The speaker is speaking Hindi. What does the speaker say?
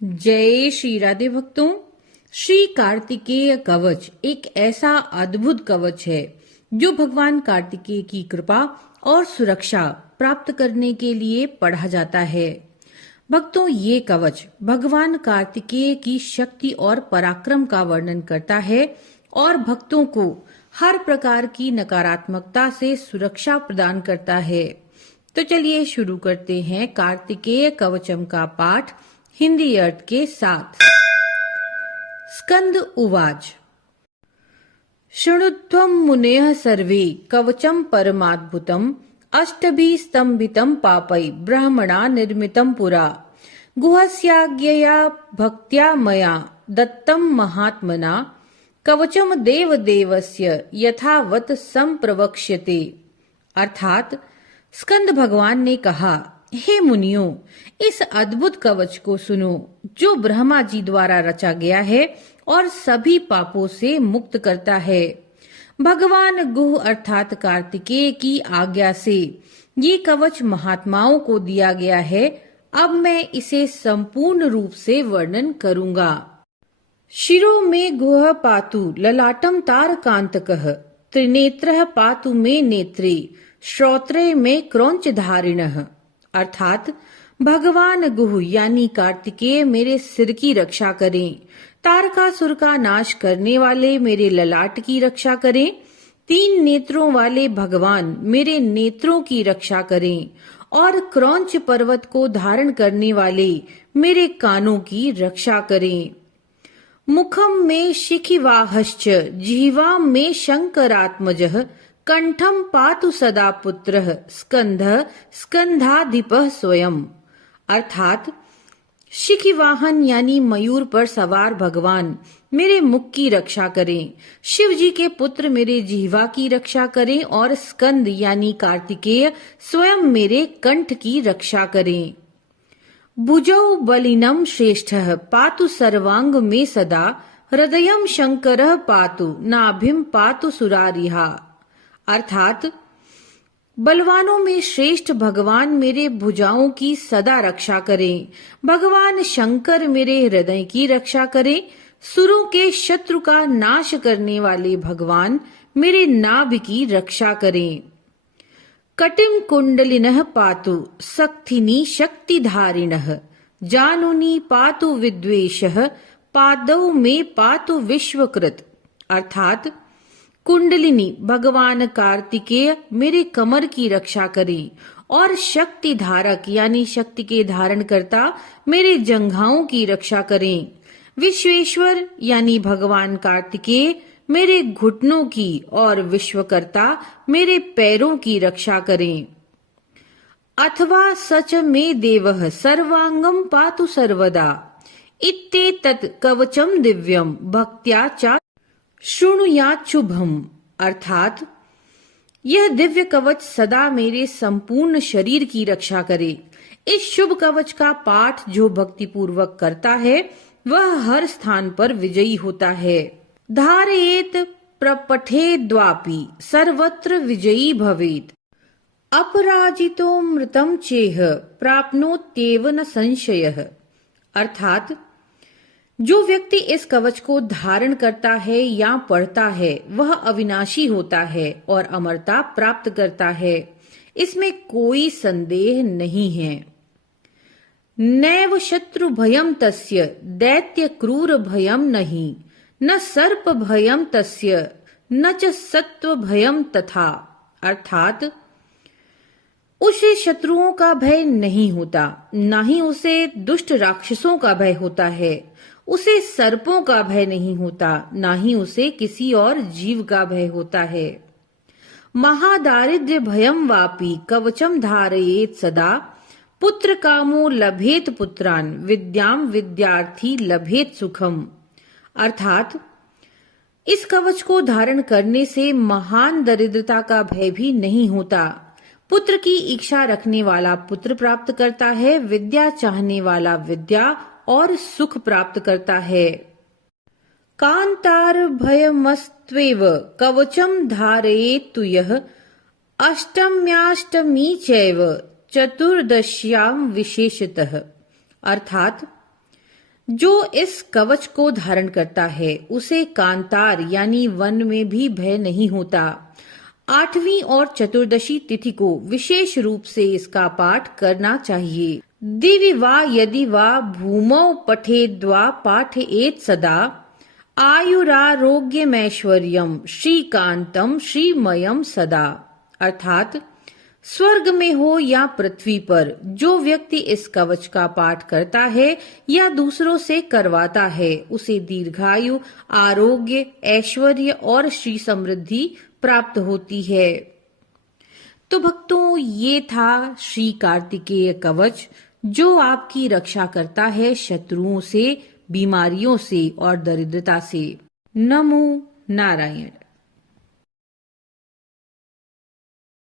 जय श्री राधे भक्तों। श्री कार्तिकेय कवच एक ऐसा अद्भुत कवच है जो भगवान कार्तिकेय की कृपा और सुरक्षा प्राप्त करने के लिए पढ़ा जाता है। भक्तों, ये कवच भगवान कार्तिकेय की शक्ति और पराक्रम का वर्णन करता है और भक्तों को हर प्रकार की नकारात्मकता से सुरक्षा प्रदान करता है। तो चलिए शुरू करते हैं कार्तिकेय कवचम का पाठ हिंदी अर्थ के साथ। स्कंद उवाच। शृणुध्वं मुनेः सर्वे कवचम परमाद्भुतम् अष्टभिः स्तंभितं पापै ब्रह्मणा निर्मितं पुरा गुहस्याज्ञया भक्त्या मया दत्तं महात्मना कवचम देवदेवस्य यथावत संप्रवक्ष्यते। अर्थात स्कंद भगवान ने कहा, हे मुनियों, इस अद्भुत कवच को सुनो जो ब्रह्मा जी द्वारा रचा गया है और सभी पापों से मुक्त करता है। भगवान गुह अर्थात कार्तिकेय की आज्ञा से ये कवच महात्माओं को दिया गया है। अब मैं इसे संपूर्ण रूप से वर्णन करूंगा। शिरो में गुह पातु ललाटम तारकांतकः त्रिनेत्रः पातु मे नेत्रे श्रोत्रे में क्रौंच धारिणः। अर्थात भगवान गुह यानी कार्तिकेय मेरे सिर की रक्षा करें, तारकासुर का नाश करने वाले मेरे ललाट की रक्षा करें, तीन नेत्रों वाले भगवान मेरे नेत्रों की रक्षा करें और क्रौंच पर्वत को धारण करने वाले मेरे कानों की रक्षा करें। मुखम में शिखिवाहश्च जिह्वा में शंकरात्मजः कंठम पातु सदा पुत्रः स्कंधः स्कंधाधिपः स्वयं। अर्थात शिखिवाहन यानी मयूर पर सवार भगवान मेरे मुख की रक्षा करें, शिव जी के पुत्र मेरे जिह्वा की रक्षा करें और स्कंद यानी कार्तिकेय स्वयं मेरे कंठ की रक्षा करें। भुजौ बलिनम श्रेष्ठः पातु सर्वांग में सदा हृदयम शंकरः पातु नाभिम पातु सुरारिहा। अर्थात बलवानों में श्रेष्ठ भगवान मेरे भुजाओं की सदा रक्षा करें, भगवान शंकर मेरे हृदय की रक्षा करें, सुरों के शत्रु का नाश करने वाले भगवान मेरे नाभ की रक्षा करें। कटिम कुंडलिनः पातु सक्थिनी शक्तिधारिणः जानुनी पातु विद्वेषः पादौ में पातु विश्वकृत। अर्थात कुंडलिनी भगवान कार्तिकेय मेरे कमर की रक्षा करें और शक्ति धारक यानी शक्ति के धारण करता मेरे जंघाओं की रक्षा करें। विश्वेश्वर यानी भगवान कार्तिकेय मेरे घुटनों की और विश्वकर्ता मेरे पैरों की रक्षा करें। अथवा सच में देवः सर्वांगम पातु सर्वदा इत्येतत् कवचम दिव्यम भक्त्या च शृणुयात् शुभम। अर्थात यह दिव्य कवच सदा मेरे संपूर्ण शरीर की रक्षा करे। इस शुभ कवच का पाठ जो भक्ति पूर्वक करता है वह हर स्थान पर विजयी होता है। धारयेत प्रपठेद्वापि सर्वत्र विजयी भवेत् अपराजितो मृतं चेह प्राप्नोत्येव न संशयः। अर्थात जो व्यक्ति इस कवच को धारण करता है या पढ़ता है वह अविनाशी होता है और अमरता प्राप्त करता है, इसमें कोई संदेह नहीं है। नैव शत्रु भयम तस्य दैत्य क्रूर भयम नहीं न सर्प भयम तस्य न च सत्व भयम तथा। अर्थात उसे शत्रुओं का भय नहीं होता, न ही उसे दुष्ट राक्षसों का भय होता है, उसे सर्पों का भय नहीं होता, ना ही उसे किसी और जीव का भय होता है। महादारिद्र्य भयम वापि कवचम धारयेत सदा पुत्र कामो लभेत पुत्रान विद्याम विद्यार्थी लभेत सुखम। अर्थात इस कवच को धारण करने से महान दरिद्रता का भय भी नहीं होता। पुत्र की इच्छा रखने वाला पुत्र प्राप्त करता है, विद्या चाहने वाला विद्या और सुख प्राप्त करता है। कांतार भयमस्त्वेव कवचम धारयेत् यः अष्टम्याष्टमी चैव चतुर्दश्याम विशेषतः। अर्थात जो इस कवच को धारण करता है उसे कांतार यानी वन में भी भय नहीं होता। 8वीं और चतुर्दशी तिथि को विशेष रूप से इसका पाठ करना चाहिए। दिवि वा यदि वा भूमौ पठेद्वा पाठयेत् सदा आयुरारोग्यमैश्वर्यम श्रीकांतम श्रीमयम सदा। अर्थात स्वर्ग में हो या पृथ्वी पर जो व्यक्ति इस कवच का पाठ करता है या दूसरों से करवाता है उसे दीर्घायु, आरोग्य, ऐश्वर्य और श्री समृद्धि प्राप्त होती है। तो भक्तों, ये था श्री कार्तिकेय कवच जो आपकी रक्षा करता है शत्रुओं से, बीमारियों से और दरिद्रता से। नमो नारायण।